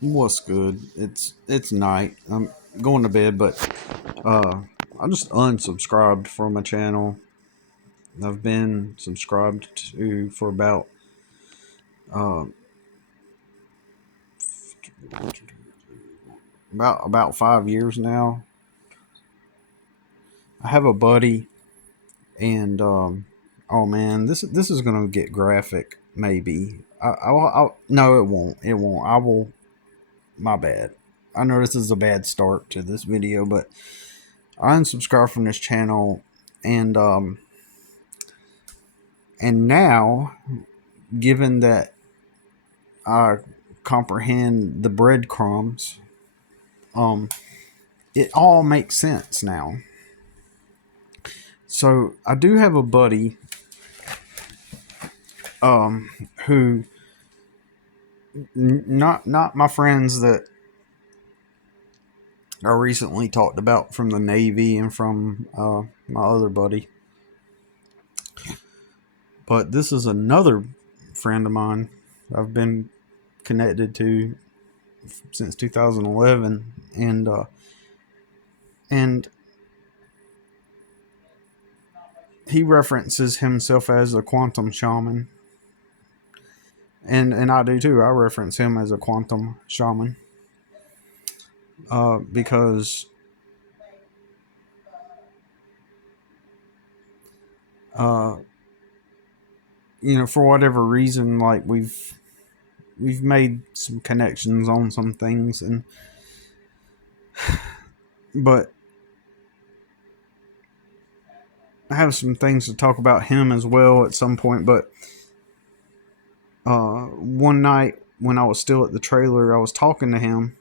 What's good? It's night. I'm going to bed, but uh, I just unsubscribed from a channel I've been subscribed to for uh, about 5 years now. I have a buddy, and oh man, this is gonna get graphic. Maybe no, it won't. It won't. I will. My bad. I know this is a bad start to this video, but I unsubscribed from this channel, and now, given that I comprehend the breadcrumbs, um, it all makes sense now. So I do have a buddy, who not my friends that I recently talked about from the Navy and from my other buddy, but this is another friend of mine I've been connected to since 2011, and he references himself as a quantum shaman, and I do too. I reference him as a quantum shaman, because uh, for whatever reason, like we've made some connections on some things, and but I have some things to talk about him as well at some point. But one night when I was still at the trailer, I was talking to him,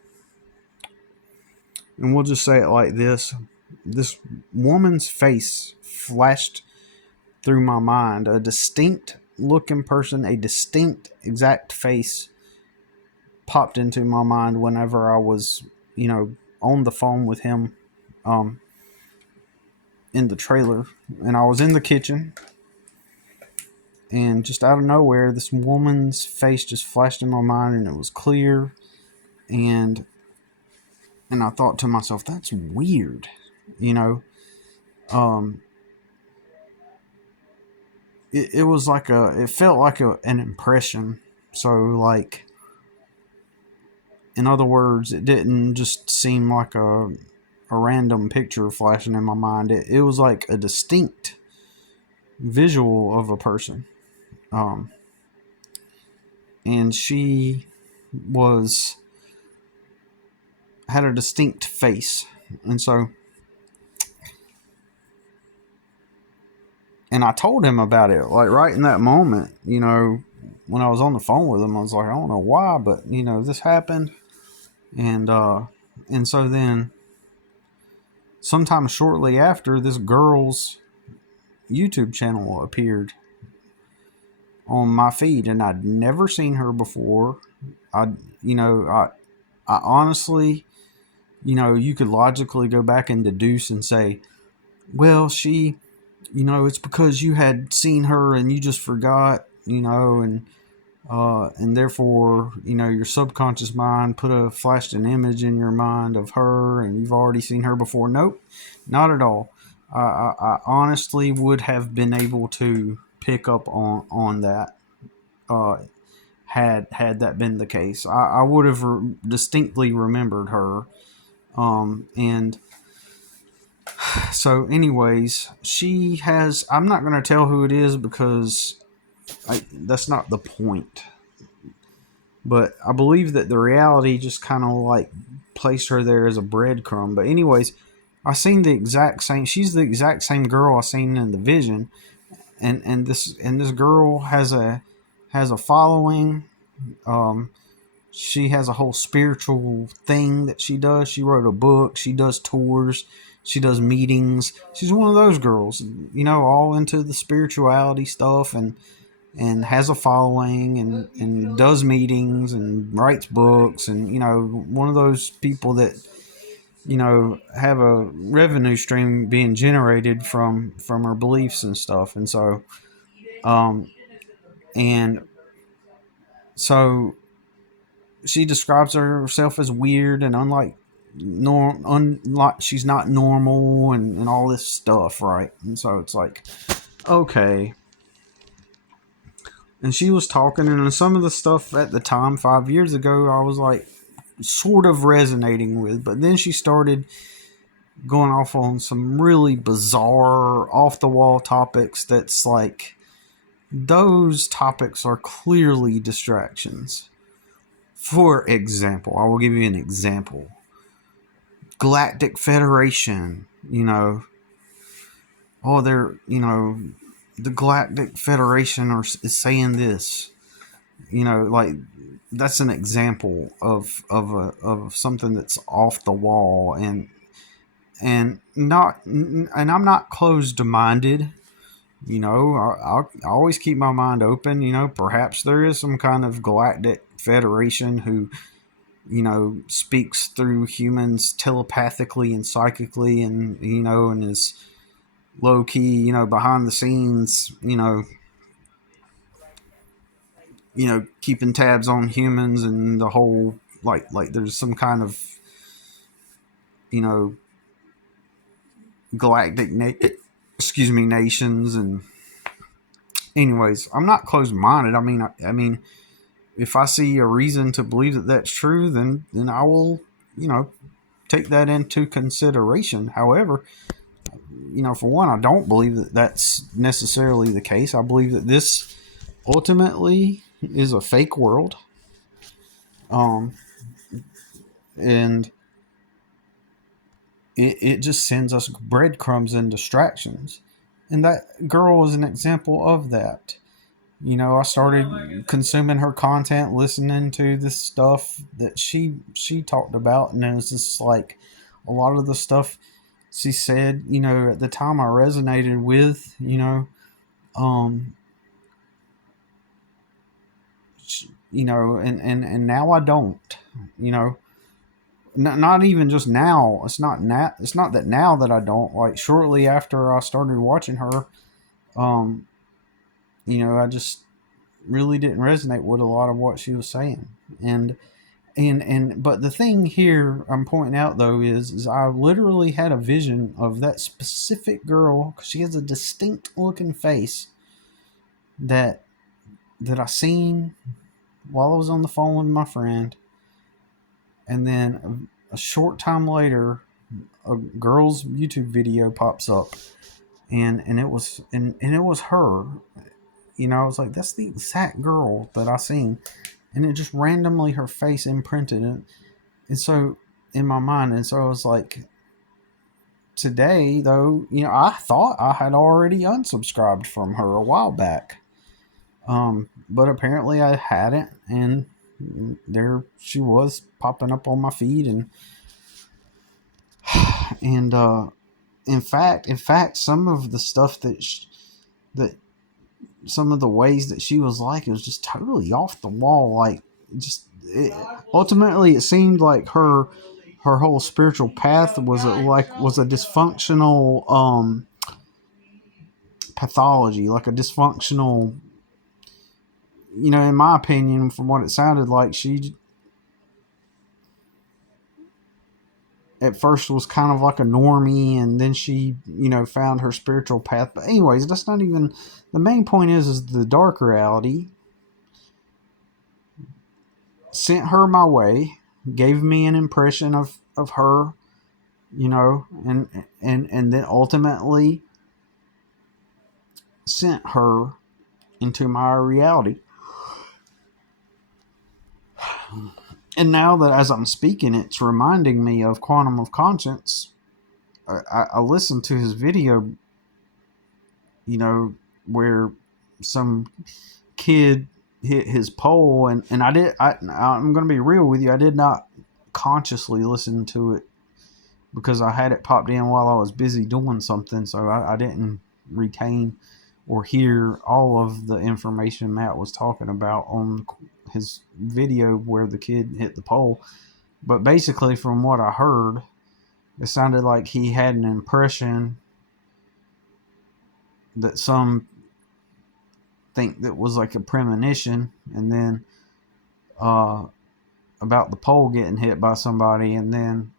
and we'll just say it like this: this woman's face flashed through my mind, a distinct looking person, a distinct exact face popped into my mind whenever I was, on the phone with him, um, in the trailer, and I was in the kitchen, and just out of nowhere, this woman's face just flashed in my mind, and it was clear, and I thought to myself, that's weird, you know. Um, it was like it felt like an impression. So like, in other words, it didn't just seem like a random picture flashing in my mind. It was like a distinct visual of a person. Um, and she was had a distinct face. And so, and I told him about it, like right in that moment, when I was on the phone with him, I was like, I don't know why, but this happened. And so then sometime shortly after, this girl's YouTube channel appeared on my feed, and I'd never seen her before. I, you know, I honestly, you could logically go back and deduce and say, well, it's because you had seen her and you just forgot, and therefore, your subconscious mind flashed an image in your mind of her, and you've already seen her before. Nope, not at all. I honestly would have been able to pick up on that, uh, had that been the case. I would have distinctly remembered her. And so, anyways, she has. I'm not going to tell who it is because that's not the point. But I believe that the reality just kind of like placed her there as a breadcrumb. But anyways, I seen the exact same. She's the exact same girl I seen in the vision, and this girl has a following. Um, she has a whole spiritual thing that she does. She wrote a book. She does tours. She does meetings. She's one of those girls, all into the spirituality stuff, and has a following, and does meetings and writes books, and one of those people that have a revenue stream being generated from her beliefs and stuff. And so um and so she describes herself as weird and unlike she's not normal and all this stuff, right? And so it's like, okay. And she was talking, and some of the stuff at the time, 5 years ago, I was like sort of resonating with, but then she started going off on some really bizarre, off the wall topics that's like, those topics are clearly distractions. For example, I will give you an example. Galactic Federation, the Galactic Federation is saying this, like that's an example of something that's off the wall and I'm not closed minded. I always keep my mind open. Perhaps there is some kind of Galactic Federation who speaks through humans telepathically and psychically, and is low key, behind the scenes, keeping tabs on humans and the whole, like there's some kind of, you know, galactic, nations. And anyways, I'm not closed minded. I mean, if I see a reason to believe that that's true, then I will, take that into consideration. However, for one, I don't believe that that's necessarily the case. I believe that this ultimately is a fake world. Um, and it just sends us breadcrumbs and distractions. And that girl is an example of that. I started consuming her content, listening to this stuff that she talked about, and it was just like a lot of the stuff she said, at the time I resonated with, um, and now I don't, not even just now. It's not that now that I don't. Like shortly after I started watching her, um, I just really didn't resonate with a lot of what she was saying. And but the thing here I'm pointing out though is I literally had a vision of that specific girl, because she has a distinct looking face that I seen while I was on the phone with my friend, and then a short time later, a girl's YouTube video pops up, and it was her. I was like, that's the exact girl that I seen, and it just randomly her face imprinted it, and so in my mind, and so I was like, today though, I thought I had already unsubscribed from her a while back, but apparently I hadn't, and there she was popping up on my feed, and in fact, some of the stuff that some of the ways that she was like, it was just totally off the wall. Like, ultimately, it seemed like her whole spiritual path was a dysfunctional pathology, like a dysfunctional. In my opinion, from what it sounded like, she at first was kind of like a normie, and then she found her spiritual path. But anyways, that's not even the main point. Is the dark reality sent her my way, gave me an impression of her, and then ultimately sent her into my reality. And now that as I'm speaking, it's reminding me of Quantum of Conscience. I listened to his video, where some kid hit his pole, and I'm going to be real with you, I did not consciously listen to it because I had it popped in while I was busy doing something, so I didn't retain or hear all of the information Matt was talking about on his video where the kid hit the pole. But basically, from what I heard, it sounded like he had an impression that some think that was like a premonition, and then about the pole getting hit by somebody, and then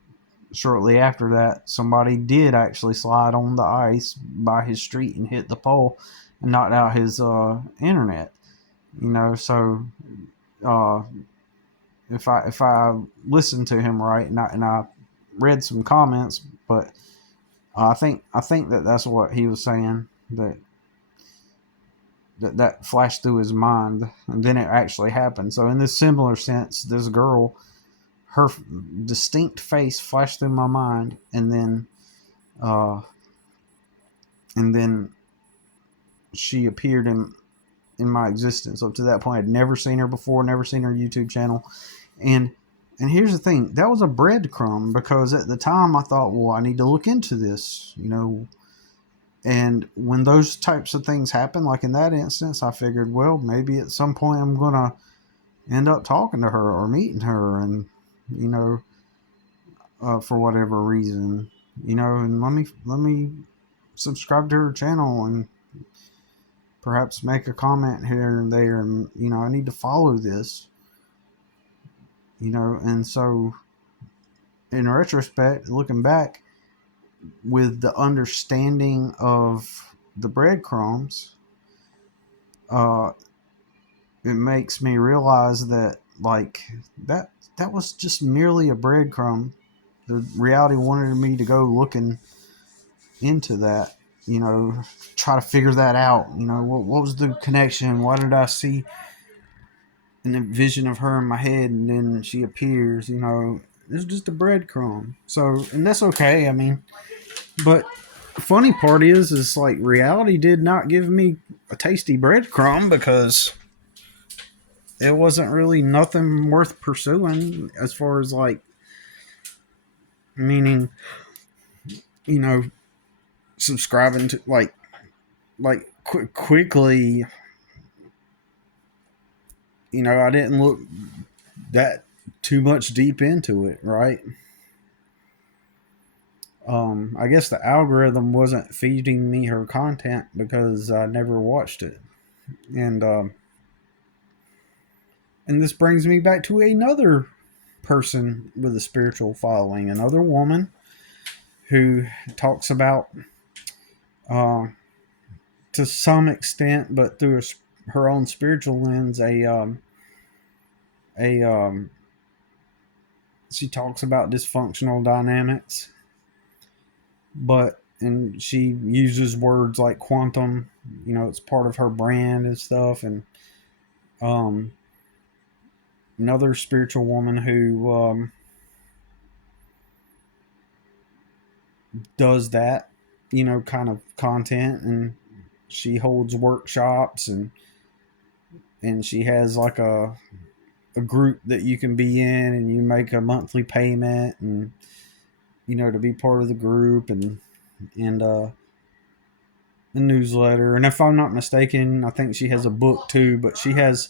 shortly after that, somebody did actually slide on the ice by his street and hit the pole and knocked out his internet. So uh, if I listened to him right, and I read some comments, but I think that's what he was saying, that flashed through his mind, and then it actually happened. So in this similar sense, this girl, her distinct face flashed through my mind, uh, and then she appeared in my existence. Up to that point, I'd never seen her before, never seen her YouTube channel, and and here's the thing, that was a breadcrumb, because at the time I thought, well, I need to look into this, and when those types of things happen, like in that instance, I figured, well, maybe at some point I'm gonna end up talking to her or meeting her, and you know, for whatever reason, and let me subscribe to her channel and perhaps make a comment here and there, and I need to follow this, and so in retrospect, looking back with the understanding of the breadcrumbs, uh, it makes me realize that, like, that was just merely a breadcrumb. The reality wanted me to go looking into that, try to figure that out. What was the connection? Why did I see a vision of her in my head and then she appears? It's just a breadcrumb. So, and that's okay. I mean, but the funny part is like reality did not give me a tasty breadcrumb, because it wasn't really nothing worth pursuing, as far as, like, meaning, you know subscribing to, quickly. I didn't look that too much deep into it, right? I guess the algorithm wasn't feeding me her content because I never watched it. And and this brings me back to another person with a spiritual following, another woman who talks about, uh, to some extent, but through her own spiritual lens, a she talks about dysfunctional dynamics, and she uses words like quantum. It's part of her brand and stuff. And um, another spiritual woman who does that, kind of content, and she holds workshops, and she has like a group that you can be in, and you make a monthly payment, and to be part of the group, and a newsletter. And if I'm not mistaken, I think she has a book too, but she has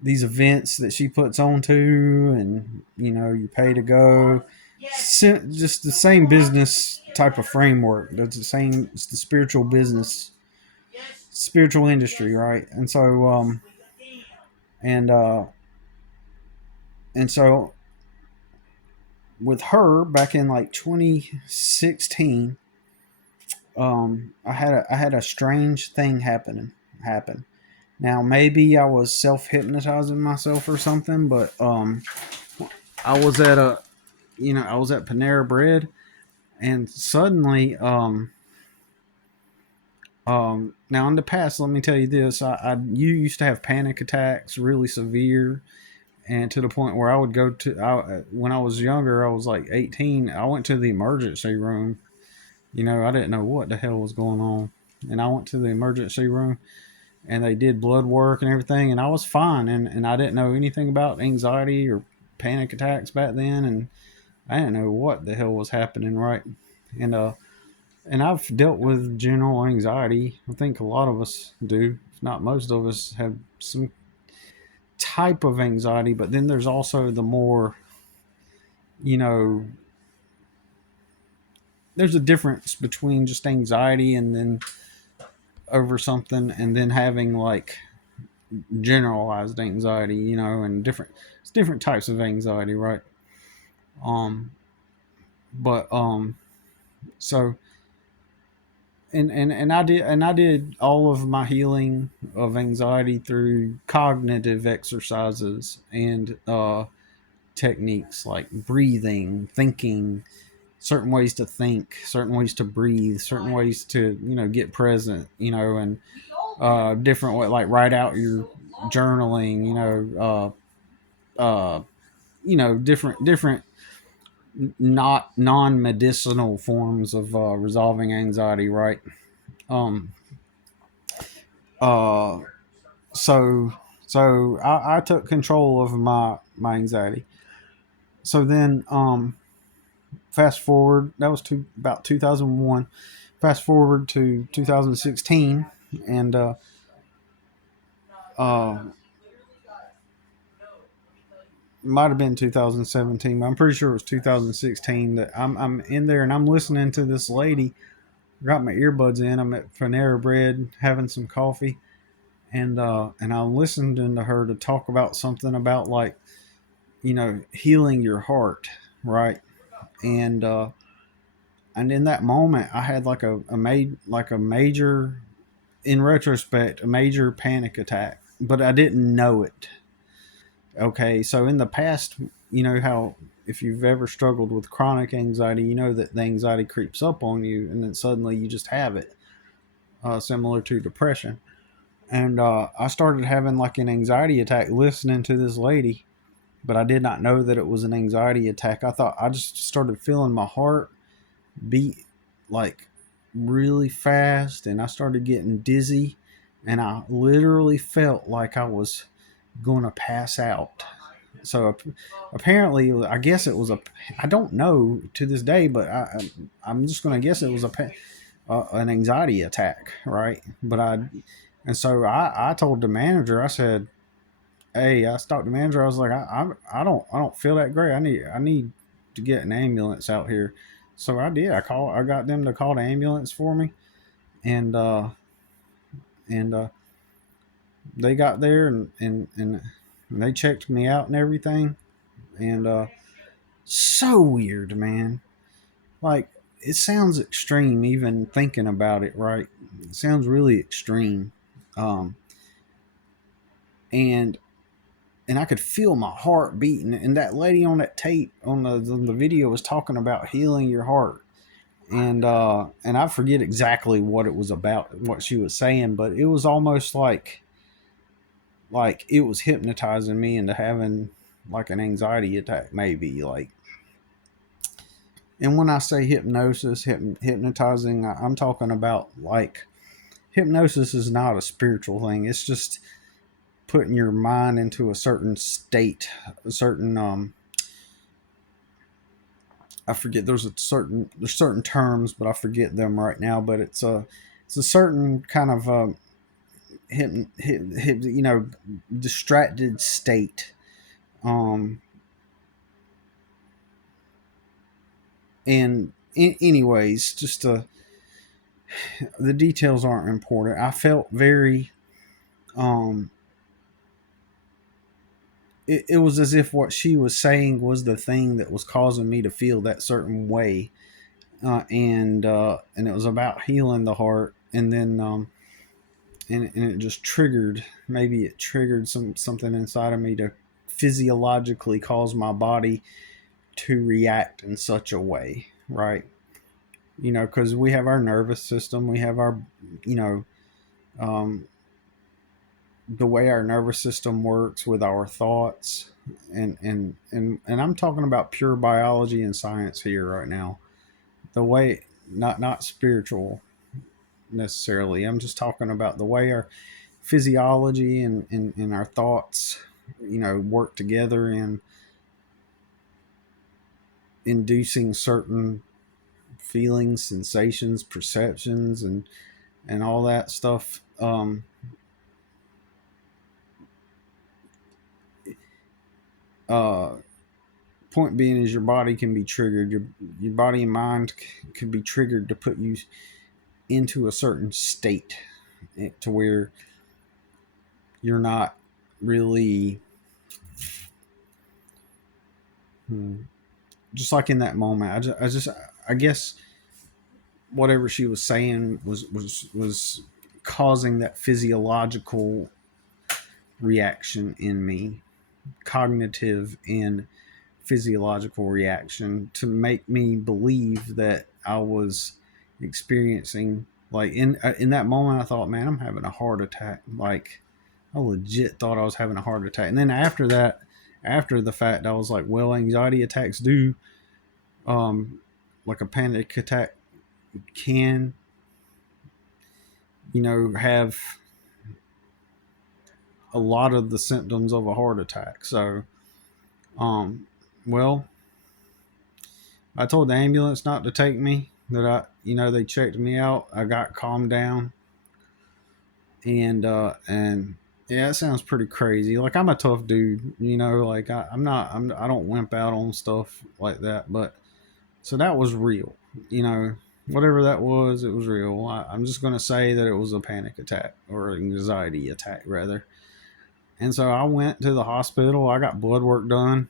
these events that she puts on to, and you pay to go. Just the same business type of framework. It's the same. It's the spiritual business, spiritual industry, right? And so and uh and so with her back in like 2016, I had a strange thing happen. Now maybe I was self hypnotizing myself or something, but I was at Panera Bread, and suddenly, now in the past, let me tell you this: you used to have panic attacks, really severe, and to the point where I would go to. When I was younger, I was like 18. I went to the emergency room. I didn't know what the hell was going on, and I went to the emergency room, and they did blood work and everything, and I was fine, and I didn't know anything about anxiety or panic attacks back then, and I didn't know what the hell was happening, right? And and I've dealt with general anxiety. I think a lot of us do, if not most of us, have some type of anxiety. But then there's also the more, you know, there's a difference between just anxiety and then over something, and then having, like, generalized anxiety, and different types of anxiety, right? Um, but so and I did all of my healing of anxiety through cognitive exercises and techniques like breathing, thinking, certain ways to think, certain ways to breathe, certain ways to get present, and different way, like write out your journaling, different not non-medicinal forms of resolving anxiety, right? um uh so I took control of my anxiety. So then fast forward, that was about 2001. Fast forward to 2016, and uh might have been 2017, but I'm pretty sure it was 2016 that I'm in there and I'm listening to this lady. Got my earbuds in. I'm at Panera Bread having some coffee, and I listened to her to talk about something about, like, healing your heart, right? And in that moment, I had like a major, in retrospect, a major panic attack, but I didn't know it. Okay, so in the past, how, if you've ever struggled with chronic anxiety, you know that the anxiety creeps up on you, and then suddenly you just have it, similar to depression. And I started having like an anxiety attack listening to this lady, but I did not know that it was an anxiety attack. I thought I just started feeling my heart beat like really fast, and I started getting dizzy, and I literally felt like I was going to pass out. So apparently, I guess it was I don't know to this day, but I'm just going to guess it was an anxiety attack, right? And so I told the manager, I said, "Hey," I stopped the manager. I was like, I don't feel that great. I need to get an ambulance out here." So I did. I got them to call the ambulance for me, and they got there, and they checked me out and everything. And so weird, man. Like, it sounds extreme even thinking about it, right? It sounds really extreme. Um, and I could feel my heart beating. And that lady on that tape on the video was talking about healing your heart. And I forget exactly what it was about, what she was saying, but it was almost like it was hypnotizing me into having like an anxiety attack, maybe, like. And when I say hypnosis, hypnotizing, I'm talking about, like, hypnosis is not a spiritual thing. It's just putting your mind into a certain state, a certain I forget. There's certain terms, but I forget them right now. But it's a certain kind of distracted state. Um, and anyways, just the details aren't important. I felt very um it was as if what she was saying was the thing that was causing me to feel that certain way, and it was about healing the heart. And then and it just triggered, maybe it triggered something inside of me to physiologically cause my body to react in such a way, right? Because we have our nervous system, we have our, you know um, the way our nervous system works with our thoughts, and I'm talking about pure biology and science here right now. The way, not spiritual necessarily. I'm just talking about the way our physiology and our thoughts, work together in inducing certain feelings, sensations, perceptions, and all that stuff. Uh, Point being is your body can be triggered. Your body and mind can be triggered to put you into a certain state, to where you're not really just like in that moment. I guess whatever she was saying was causing that physiological reaction in me, cognitive and physiological reaction, to make me believe that I was experiencing, like, in that moment I thought, man, I'm having a heart attack. Like, I legit thought I was having a heart attack. And then after that, after the fact, I was like, well, anxiety attacks do, like a panic attack can, have a lot of the symptoms of a heart attack. So, well, I told the ambulance not to take me. That they checked me out. I got calmed down, and yeah, it sounds pretty crazy. Like, I'm a tough dude, Like, I don't wimp out on stuff like that. But so that was real, Whatever that was, it was real. I'm just gonna say that it was a panic attack, or anxiety attack rather. And so I went to the hospital. I got blood work done.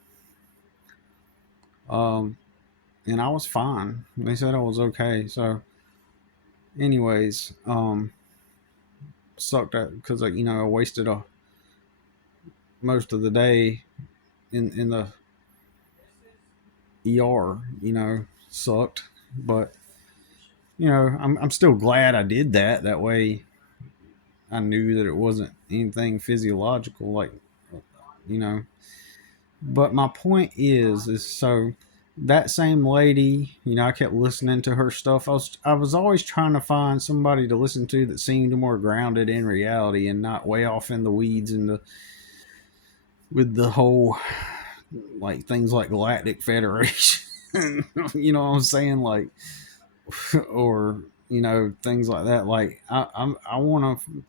And I was fine. They said I was okay. So, anyways, sucked because I wasted most of the day in the ER. Sucked, but I'm still glad I did that. That way, I knew that it wasn't anything physiological, like, you know. But my point is so that same lady, I kept listening to her stuff. I was always trying to find somebody to listen to that seemed more grounded in reality and not way off in the weeds with the whole, like, things like Galactic Federation. You know what I'm saying? Like, or things like that. Like, I want to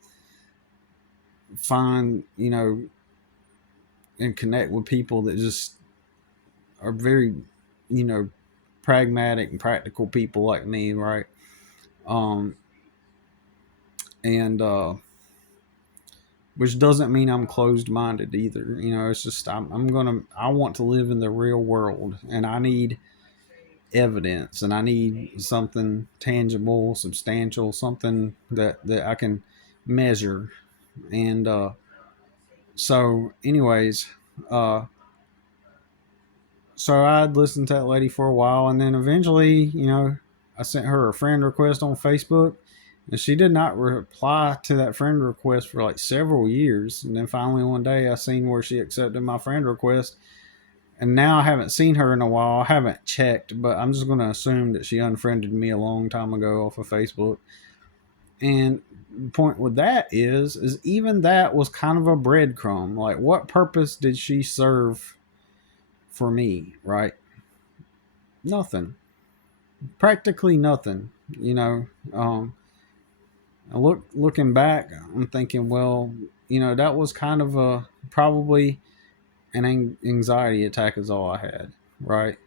find, and connect with people that just are very, pragmatic and practical people like me, right? Um, and which doesn't mean I'm closed minded either. It's just I want to live in the real world, and I need evidence, and I need something tangible, substantial, something that I can measure. And so, anyways, uh, so I'd listened to that lady for a while, and then eventually, I sent her a friend request on Facebook, and she did not reply to that friend request for like several years. And then finally one day I seen where she accepted my friend request, and now I haven't seen her in a while. I haven't checked, but I'm just going to assume that she unfriended me a long time ago off of Facebook. And the point with that is even that was kind of a breadcrumb. Like, what purpose did she serve for me, right? Nothing. Practically nothing. Looking back, I'm thinking, well, that was kind of a probably an anxiety attack is all I had, right?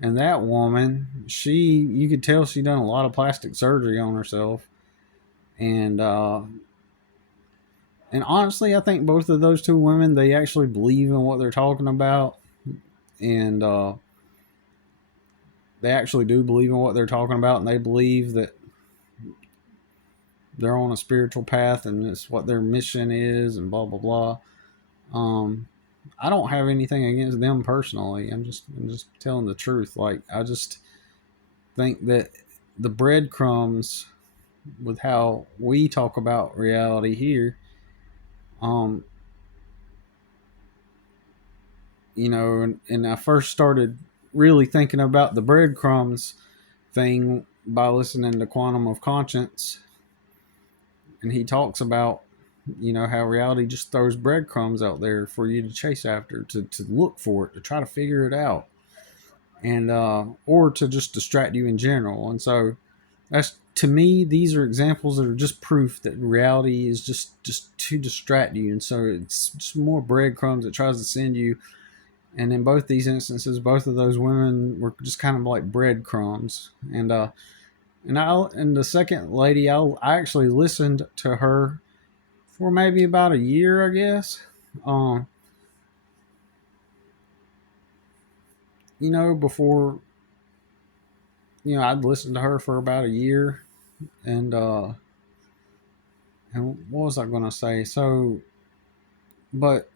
And that woman, you could tell she done a lot of plastic surgery on herself, and honestly, I think both of those two women, they actually believe in what they're talking about, and they actually do believe in what they're talking about, and they believe that they're on a spiritual path and it's what their mission is, and blah blah blah. I don't have anything against them personally. I'm just telling the truth. Like, I just think that the breadcrumbs with how we talk about reality here, and I first started really thinking about the breadcrumbs thing by listening to Quantum of Conscience, and he talks about how reality just throws breadcrumbs out there for you to chase after, to look for it, to try to figure it out, and or to just distract you in general. And so that's, to me, these are examples that are just proof that reality is just to distract you. And so it's just more breadcrumbs that tries to send you. And in both these instances, both of those women were just kind of like breadcrumbs. And the second lady, I actually listened to her for maybe about a year, I guess. Um, before I'd listened to her for about a year, and what was I gonna say? So, but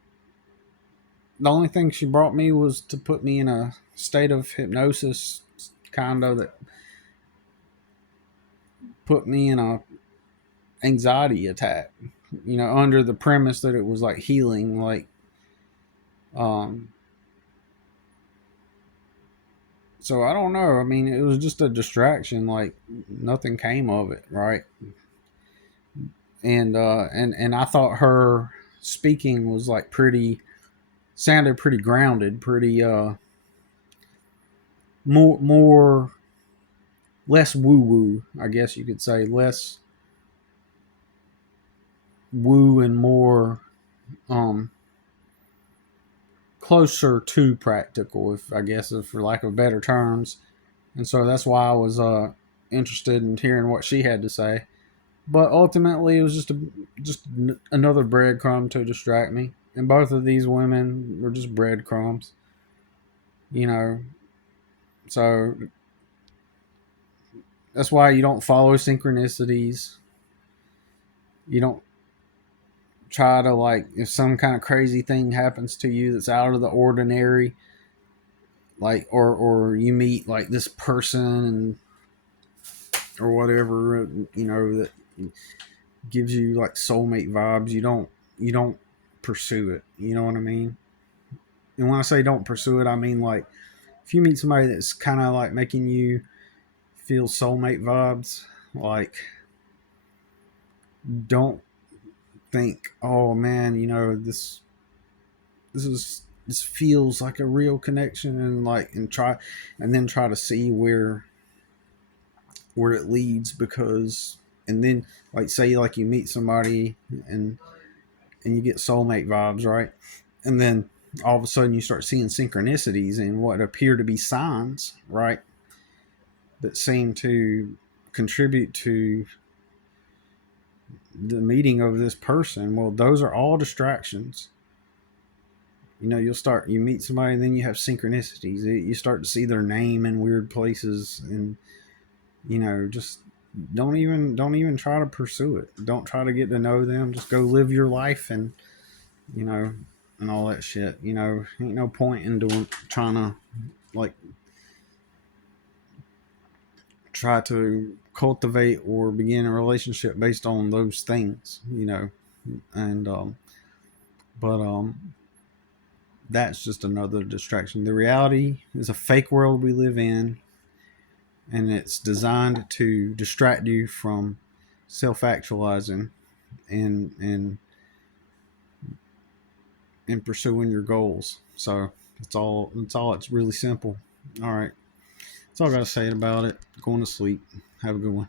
the only thing she brought me was to put me in a state of hypnosis, kind of, that put me in a anxiety attack. Under the premise that it was like healing, like um. So I don't know. I mean, it was just a distraction. Like nothing came of it, right? And I thought her speaking was like sounded pretty grounded, pretty more less woo woo, I guess you could say, less woo and more um closer to practical, if I guess, if for lack of better terms. And so that's why I was interested in hearing what she had to say. But ultimately, it was just another breadcrumb to distract me. And both of these women were just breadcrumbs, you know. So that's why you don't follow synchronicities. You don't try to, like, if some kind of crazy thing happens to you that's out of the ordinary, like, or you meet like this person and or whatever, that gives you like soulmate vibes. You don't pursue it. You know what I mean? And when I say don't pursue it, I mean, like, if you meet somebody that's kind of like making you feel soulmate vibes, like, don't think, oh man, this feels like a real connection, and like, and then try to see where it leads. Because, and then, like, say like you meet somebody and you get soulmate vibes, right? And then all of a sudden you start seeing synchronicities and what appear to be signs, right, that seem to contribute to the meeting of this person. Well, those are all distractions. You meet somebody and then you have synchronicities. You start to see their name in weird places, and just don't even try to pursue it. Don't try to get to know them. Just go live your life, and you know and all that shit. Ain't no point in trying to, like, try to cultivate or begin a relationship based on those things. And but that's just another distraction. The reality is a fake world we live in, and it's designed to distract you from self-actualizing and pursuing your goals. So it's really simple. All right, that's all I gotta say about it. Going to sleep. Have a good one.